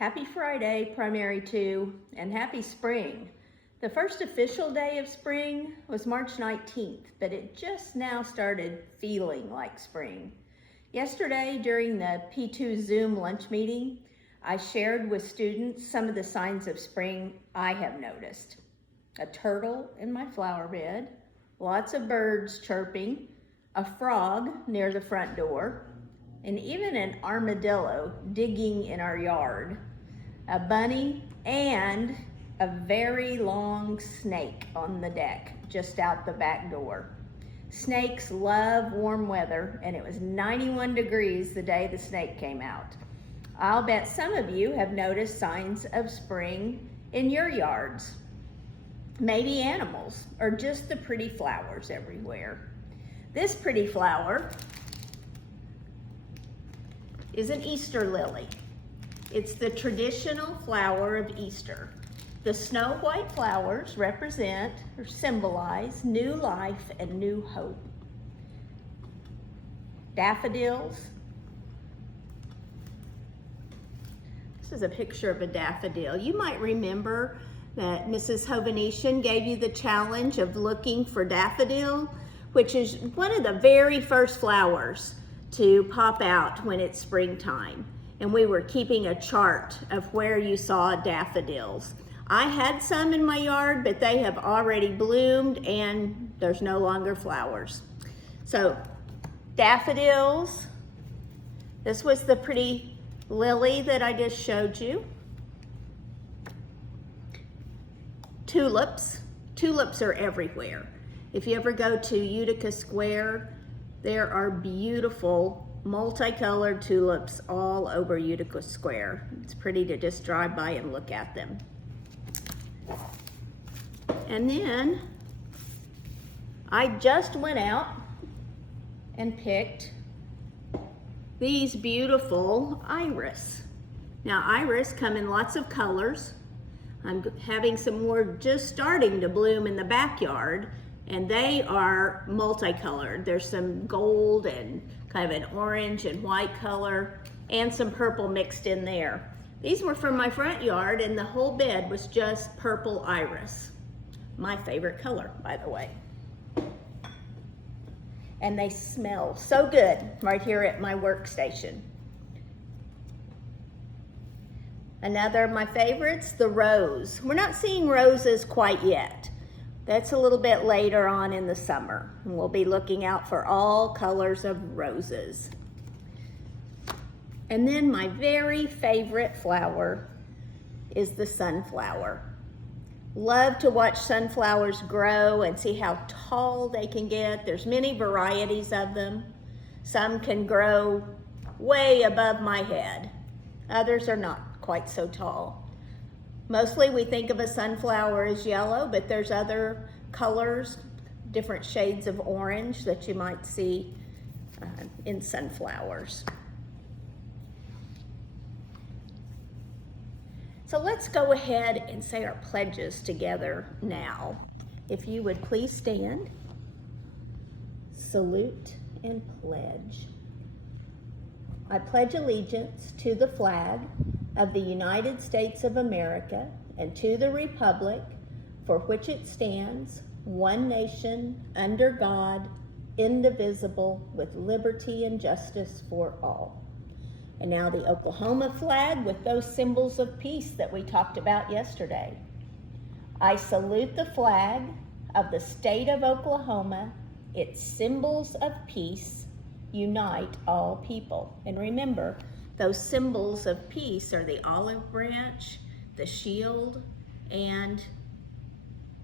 Happy Friday, Primary 2, and happy spring. The first official day of spring was March 19th, but it just now started feeling like spring. Yesterday, during the P2 Zoom lunch meeting, I shared with students some of the signs of spring I have noticed. A turtle in my flower bed, lots of birds chirping, a frog near the front door, and even an armadillo digging in our yard, a bunny, and a very long snake on the deck just out the back door. Snakes love warm weather, and it was 91 degrees the day the snake came out. I'll bet some of you have noticed signs of spring in your yards. Maybe animals, or just the pretty flowers everywhere. This pretty flower is an Easter lily. It's the traditional flower of Easter. The snow white flowers represent or symbolize new life and new hope. Daffodils. This is a picture of a daffodil. You might remember that Mrs. Hovhanessian gave you the challenge of looking for daffodil, which is one of the very first flowers to pop out when it's springtime. And we were keeping a chart of where you saw daffodils. I had some in my yard, but they have already bloomed and there's no longer flowers. So daffodils, this was the pretty lily that I just showed you. Tulips. Tulips are everywhere. If you ever go to Utica Square, there are beautiful multicolored tulips all over Utica Square. It's pretty to just drive by and look at them. And then I just went out and picked these beautiful iris. Now iris come in lots of colors. I'm having some more just starting to bloom in the backyard, and they are multicolored. There's some gold and kind of an orange and white color and some purple mixed in there. These were from my front yard, and the whole bed was just purple iris. My favorite color, by the way. And they smell so good right here at my workstation. Another of my favorites, the rose. We're not seeing roses quite yet. That's a little bit later on in the summer. And we'll be looking out for all colors of roses. And then my very favorite flower is the sunflower. Love to watch sunflowers grow and see how tall they can get. There's many varieties of them. Some can grow way above my head. Others are not quite so tall. Mostly we think of a sunflower as yellow, but there's other colors, different shades of orange that you might see in sunflowers. So let's go ahead and say our pledges together now. If you would please stand, salute and pledge. I pledge allegiance to the flag of the United States of America and to the republic for which it stands, one nation, under God, indivisible, with liberty and justice for all. And now the Oklahoma flag with those symbols of peace that we talked about yesterday. I salute the flag of the state of Oklahoma. Its symbols of peace unite all people. And remember, those symbols of peace are the olive branch, the shield, and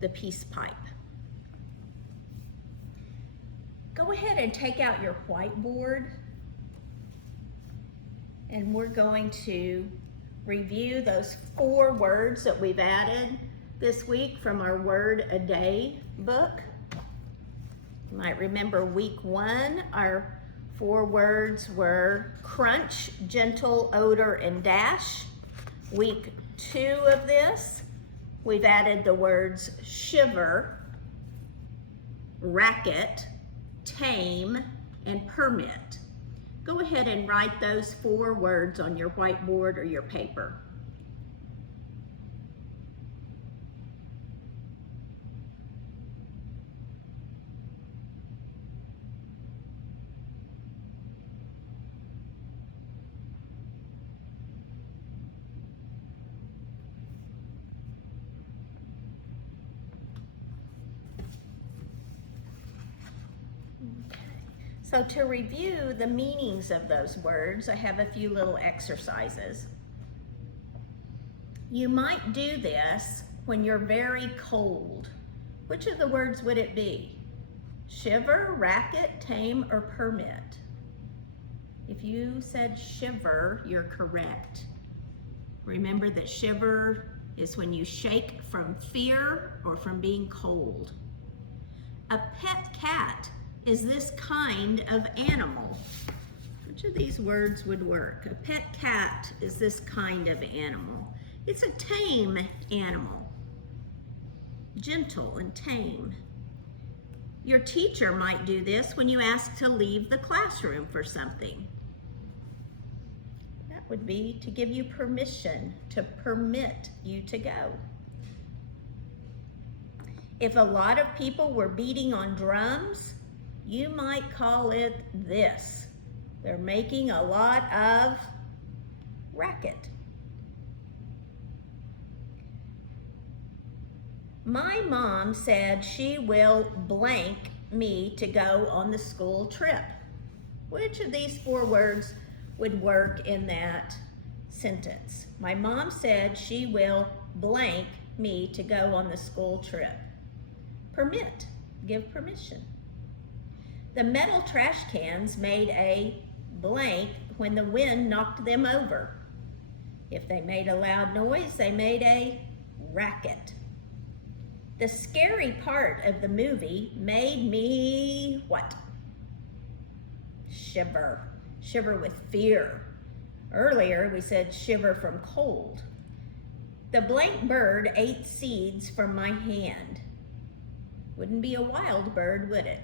the peace pipe. Go ahead and take out your whiteboard, and we're going to review those 4 words that we've added this week from our Word a Day book. You might remember week 1, our 4 words were crunch, gentle, odor, and dash. Week 2 of this, we've added the words shiver, racket, tame, and permit. Go ahead and write those 4 words on your whiteboard or your paper. So to review the meanings of those words, I have a few little exercises. You might do this when you're very cold. Which of the words would it be? Shiver, racket, tame, or permit? If you said shiver, you're correct. Remember that shiver is when you shake from fear or from being cold. A pet cat is this kind of animal. Which of these words would work? A pet cat is this kind of animal. It's a tame animal. Gentle and tame. Your teacher might do this when you ask to leave the classroom for something. That would be to give you permission, to permit you to go. If a lot of people were beating on drums, you might call it this. They're making a lot of racket. My mom said she will blank me to go on the school trip. Which of these 4 words would work in that sentence? My mom said she will blank me to go on the school trip. Permit, give permission. The metal trash cans made a blank when the wind knocked them over. If they made a loud noise, they made a racket. The scary part of the movie made me what? Shiver. Shiver with fear. Earlier we said shiver from cold. The blank bird ate seeds from my hand. Wouldn't be a wild bird, would it?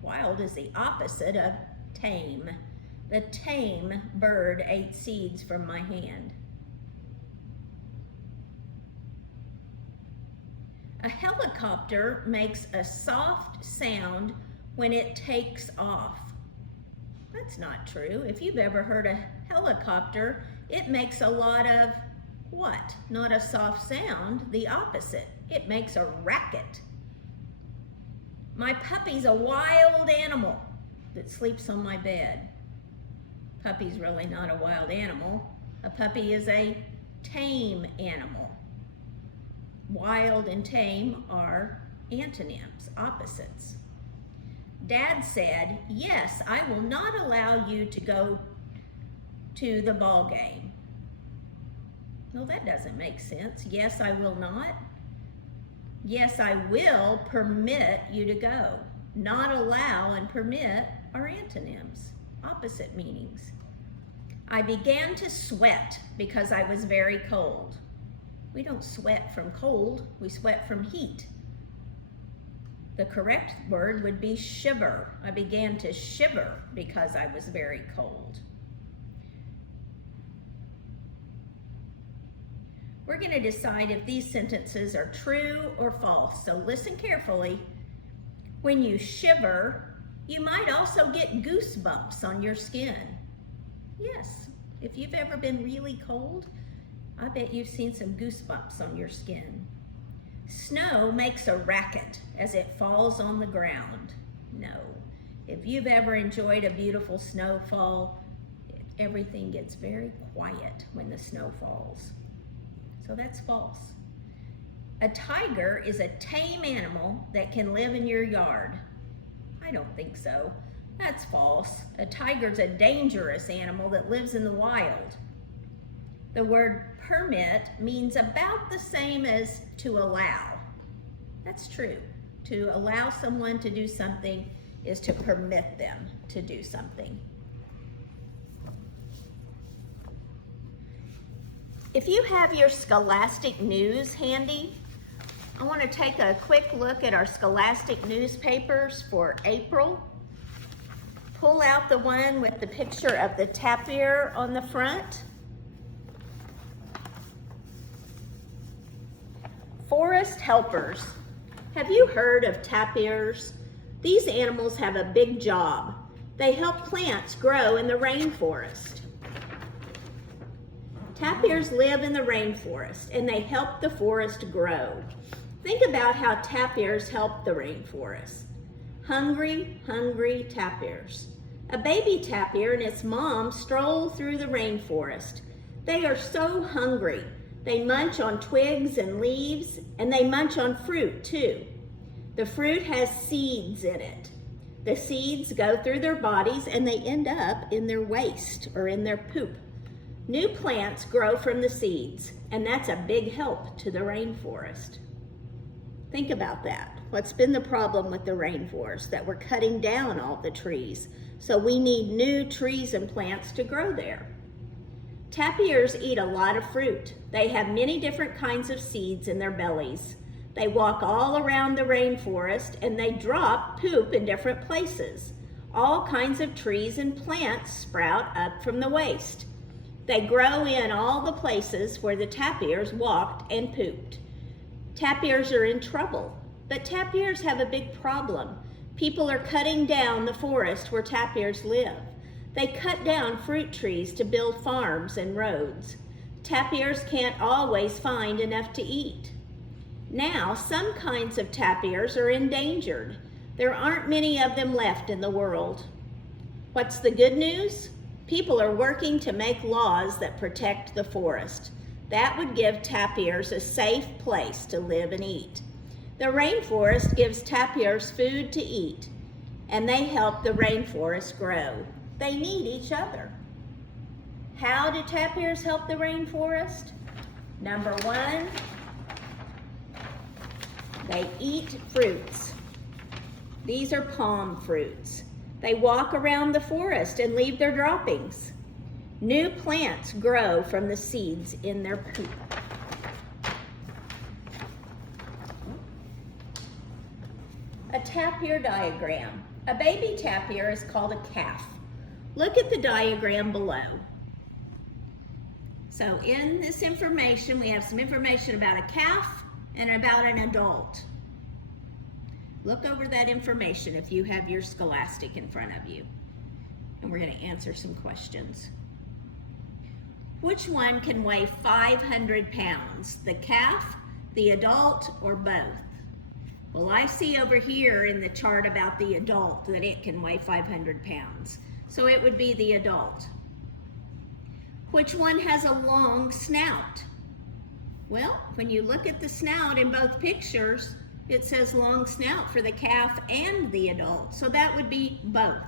Wild is the opposite of tame. The tame bird ate seeds from my hand. A helicopter makes a soft sound when it takes off. That's not true. If you've ever heard a helicopter, it makes a lot of what? Not a soft sound, the opposite. It makes a racket. My puppy's a wild animal that sleeps on my bed. Puppy's really not a wild animal. A puppy is a tame animal. Wild and tame are antonyms, opposites. Dad said, yes, I will not allow you to go to the ball game. Well, that doesn't make sense. Yes, I will not. Yes, I will permit you to go. Not allow and permit are antonyms, opposite meanings. I began to sweat because I was very cold. We don't sweat from cold, we sweat from heat. The correct word would be shiver. I began to shiver because I was very cold. We're going to decide if these sentences are true or false, so listen carefully. When you shiver, you might also get goosebumps on your skin. Yes, if you've ever been really cold, I bet you've seen some goosebumps on your skin. Snow makes a racket as it falls on the ground. No, if you've ever enjoyed a beautiful snowfall, everything gets very quiet when the snow falls. So that's false. A tiger is a tame animal that can live in your yard. I don't think so. That's false. A tiger's a dangerous animal that lives in the wild. The word permit means about the same as to allow. That's true. To allow someone to do something is to permit them to do something. If you have your Scholastic News handy, I want to take a quick look at our Scholastic newspapers for April. Pull out the one with the picture of the tapir on the front. Forest helpers. Have you heard of tapirs? These animals have a big job. They help plants grow in the rainforest. Tapirs live in the rainforest and they help the forest grow. Think about how tapirs help the rainforest. Hungry, hungry tapirs. A baby tapir and its mom stroll through the rainforest. They are so hungry. They munch on twigs and leaves, and they munch on fruit too. The fruit has seeds in it. The seeds go through their bodies and they end up in their waste or in their poop. New plants grow from the seeds, and that's a big help to the rainforest. Think about that. What's been the problem with the rainforest? That we're cutting down all the trees. So we need new trees and plants to grow there. Tapirs eat a lot of fruit. They have many different kinds of seeds in their bellies. They walk all around the rainforest and they drop poop in different places. All kinds of trees and plants sprout up from the waste. They grow in all the places where the tapirs walked and pooped. Tapirs are in trouble, but tapirs have a big problem. People are cutting down the forest where tapirs live. They cut down fruit trees to build farms and roads. Tapirs can't always find enough to eat. Now, some kinds of tapirs are endangered. There aren't many of them left in the world. What's the good news? People are working to make laws that protect the forest. That would give tapirs a safe place to live and eat. The rainforest gives tapirs food to eat, and they help the rainforest grow. They need each other. How do tapirs help the rainforest? Number one, they eat fruits. These are palm fruits. They walk around the forest and leave their droppings. New plants grow from the seeds in their poop. A tapir diagram. A baby tapir is called a calf. Look at the diagram below. So in this information, we have some information about a calf and about an adult. Look over that information if you have your Scholastic in front of you. And we're going to answer some questions. Which one can weigh 500 pounds? The calf, the adult, or both? Well, I see over here in the chart about the adult that it can weigh 500 pounds. So it would be the adult. Which one has a long snout? Well, when you look at the snout in both pictures, it says long snout for the calf and the adult. So that would be both.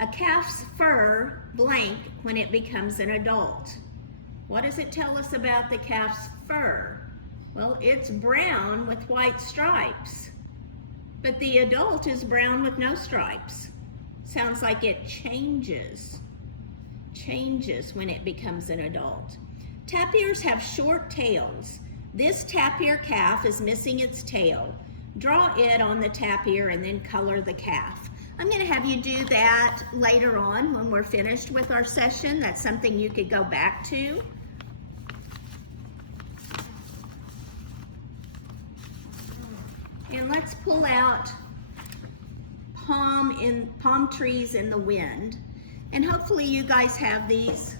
A calf's fur blank when it becomes an adult. What does it tell us about the calf's fur? Well, it's brown with white stripes, but the adult is brown with no stripes. Sounds like it changes when it becomes an adult. Tapirs have short tails. This tapir calf is missing its tail. Draw it on the tapir and then color the calf. I'm going to have you do that later on when we're finished with our session. That's something you could go back to. And let's pull out palm trees in the wind. And hopefully you guys have these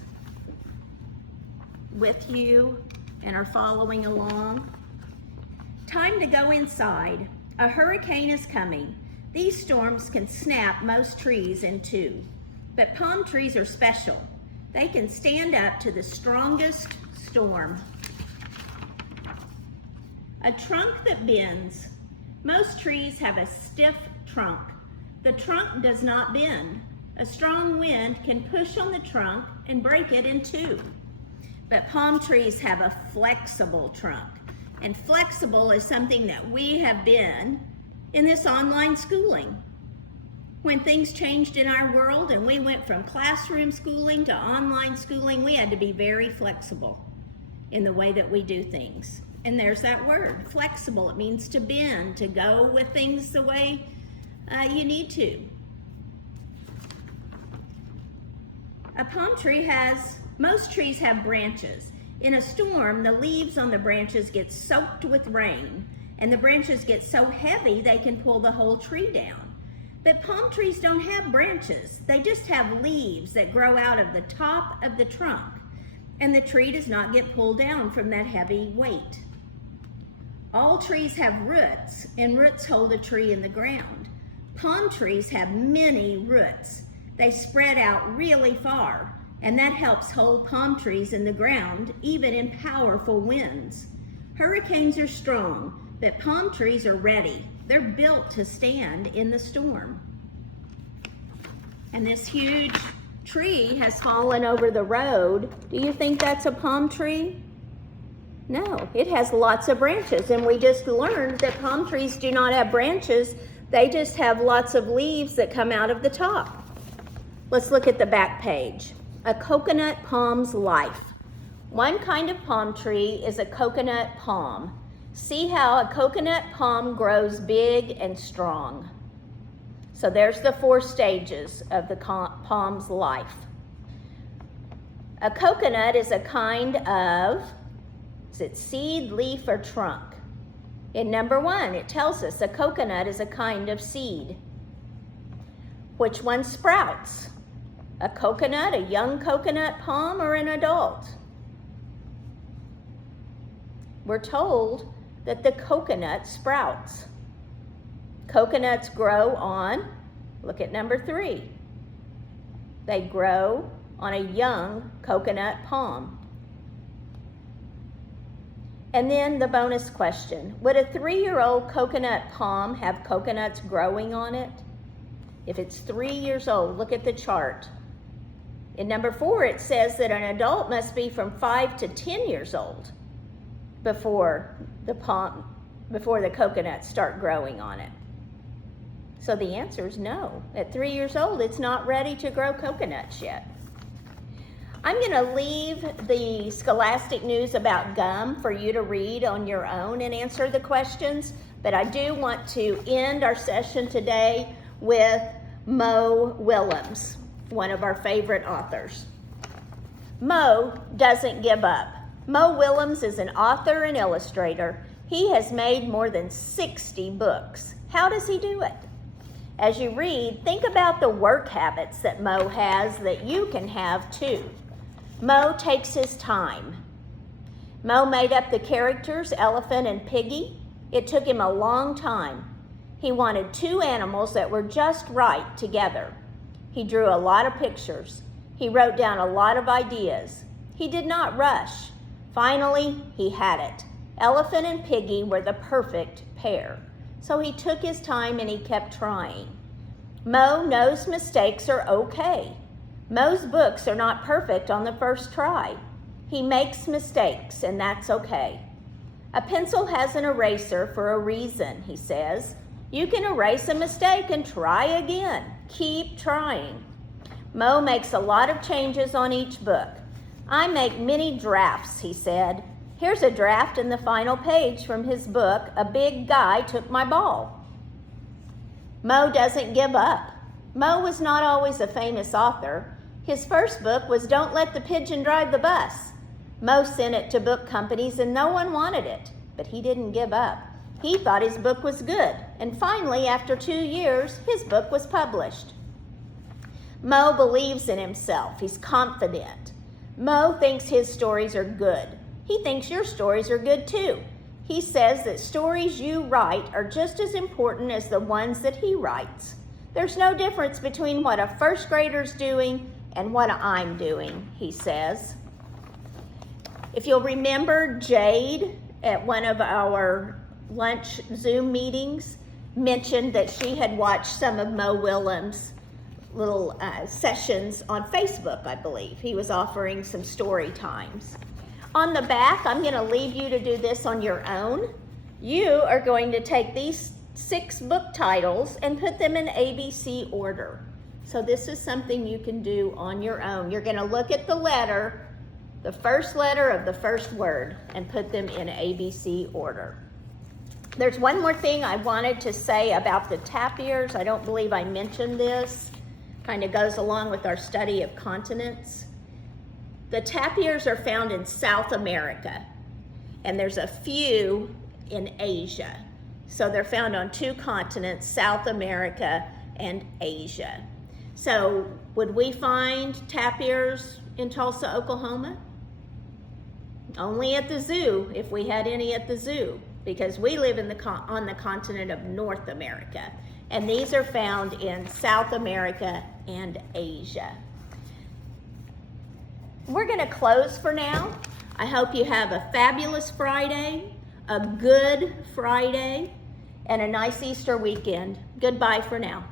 with you and are following along. Time to go inside. A hurricane is coming. These storms can snap most trees in two, but palm trees are special. They can stand up to the strongest storm. A trunk that bends. Most trees have a stiff trunk. The trunk does not bend. A strong wind can push on the trunk and break it in two. But palm trees have a flexible trunk. And flexible is something that we have been in this online schooling. When things changed in our world and we went from classroom schooling to online schooling, we had to be very flexible in the way that we do things. And there's that word, flexible. It means to bend, to go with things the way you need to. A palm tree most trees have branches. In a storm, the leaves on the branches get soaked with rain, and the branches get so heavy they can pull the whole tree down. But palm trees don't have branches. They just have leaves that grow out of the top of the trunk, and the tree does not get pulled down from that heavy weight. All trees have roots, and roots hold a tree in the ground. Palm trees have many roots. They spread out really far, and that helps hold palm trees in the ground, even in powerful winds. Hurricanes are strong, but palm trees are ready. They're built to stand in the storm. And this huge tree has fallen over the road. Do you think that's a palm tree? No, it has lots of branches, and we just learned that palm trees do not have branches. They just have lots of leaves that come out of the top. Let's look at the back page. A coconut palm's life. One kind of palm tree is a coconut palm. See how a coconut palm grows big and strong. So there's the 4 stages of the palm's life. A coconut is a kind of, is it seed, leaf, or trunk? In number 1, it tells us a coconut is a kind of seed. Which one sprouts? A coconut, a young coconut palm, or an adult? We're told that the coconut sprouts. Coconuts grow on, look at number 3. They grow on a young coconut palm. And then the bonus question, would a 3-year-old coconut palm have coconuts growing on it? If it's 3 years old, look at the chart. In number 4, it says that an adult must be from 5 to 10 years old before the coconuts start growing on it. So the answer is no. At 3 years old, it's not ready to grow coconuts yet. I'm going to leave the scholastic news about gum for you to read on your own and answer the questions, but I do want to end our session today with Mo Willems, one of our favorite authors. Mo doesn't give up. Mo Willems is an author and illustrator. He has made more than 60 books. How does he do it? As you read, think about the work habits that Mo has that you can have too. Mo takes his time. Mo made up the characters, Elephant and Piggy. It took him a long time. He wanted 2 animals that were just right together. He drew a lot of pictures. He wrote down a lot of ideas. He did not rush. Finally, he had it. Elephant and Piggy were the perfect pair. So he took his time and he kept trying. Mo knows mistakes are okay. Mo's books are not perfect on the first try. He makes mistakes, and that's okay. A pencil has an eraser for a reason, he says. You can erase a mistake and try again. Keep trying. Mo makes a lot of changes on each book. I make many drafts, he said. Here's a draft in the final page from his book, A Big Guy Took My Ball. Mo doesn't give up. Mo was not always a famous author. His first book was Don't Let the Pigeon Drive the Bus. Mo sent it to book companies and no one wanted it, but he didn't give up. He thought his book was good, and finally, after 2 years, his book was published. Mo believes in himself. He's confident. Mo thinks his stories are good. He thinks your stories are good too. He says that stories you write are just as important as the ones that he writes. There's no difference between what a first grader's doing and what I'm doing, he says. If you'll remember, Jade at one of our lunch Zoom meetings mentioned that she had watched some of Mo Willems' little sessions on Facebook, I believe. He was offering some story times. On the back, I'm going to leave you to do this on your own. You are going to take these 6 book titles and put them in ABC order. So this is something you can do on your own. You're going to look at the letter, the first letter of the first word, and put them in ABC order. There's one more thing I wanted to say about the tapirs. I don't believe I mentioned this. Kind of goes along with our study of continents. The tapirs are found in South America, and there's a few in Asia. So they're found on 2 continents, South America and Asia. So would we find tapirs in Tulsa, Oklahoma? Only at the zoo, if we had any at the zoo, because we live on the continent of North America. and these are found in South America and Asia. We're going to close for now. I hope you have a fabulous Friday, a good Friday, and a nice Easter weekend. Goodbye for now.